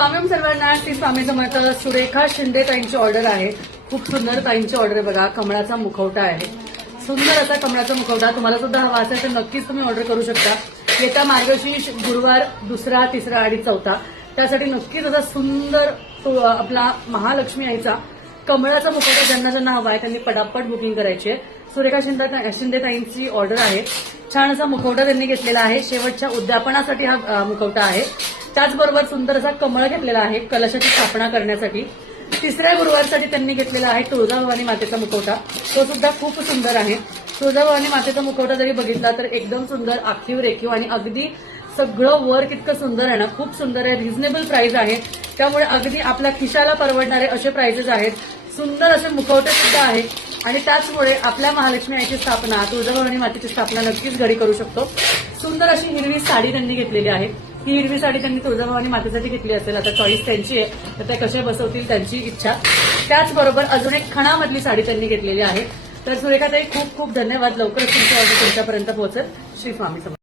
स्वामी सर्वांना श्री स्वामी समर्थ. सुरेखा शिंदे ताईंची ऑर्डर आहे. खूप सुंदर ताईंची ऑर्डर आहे बघा. कमळाचा मुखवटा आहे. सुंदर असा कमळाचा मुखवटा. तुम्हाला सुद्धा हवा असेल तर नक्कीच तुम्ही ऑर्डर करू शकता. येत्या मार्गशीर्ष गुरुवार 2, 3 आणि 4 त्यासाठी नक्कीच असा सुंदर तो आपला महालक्ष्मी आईचा कमळाचा मुखवटा ज्यांना ज्यांना हवा आहे त्यांनी पटापट बुकिंग करायची आहे. सुरेखा शिंदे ताईंची ऑर्डर आहे. छान असा मुखवटा त्यांनी घेतलेला आहे. शेवटच्या उद्यापनासाठी हा मुखवटा आहे. त्याचबरोबर सुंदर असा कमळ घेतलेला आहे कलशाची स्थापना करण्यासाठी. 3ऱ्या गुरुवारसाठी त्यांनी घेतलेला आहे तुळजाभवानी मातेचा मुखवटा. तो सुद्धा खूप सुंदर आहे. तुळजाभवानी मातेचा मुखवटा जरी बघितला तर एकदम सुंदर आखीव रेखीव आणि अगदी सगळं वर्क इतकं सुंदर आहे ना. खूप सुंदर आहे. रिझनेबल प्राइस आहे. त्यामुळे अगदी आपल्या खिशाला परवडणारे असे प्राइसेस आहेत. सुंदर असे मुखवटे सुद्धा आहे. आणि त्याचमुळे आपल्या महालक्ष्मी आईची स्थापना तुळजाभवानी मातेची स्थापना नक्कीच घरी करू शकतो. सुंदर अशी हिरवी साडी त्यांनी घेतलेली आहे. ही हिरवी साडी त्यांनी तुळजाभवानी मातेसाठी घेतली असेल. आता चॉईस त्यांची आहे तर त्या कशा बसवतील त्यांची इच्छा. त्याचबरोबर अजून एक खणामधली साडी त्यांनी घेतलेली आहे. तर सुरेखाताई खूप खूप धन्यवाद. लवकरच तुमची ऑर्डर तुमच्यापर्यंत पोहोचेल. श्री स्वामी समर्थ.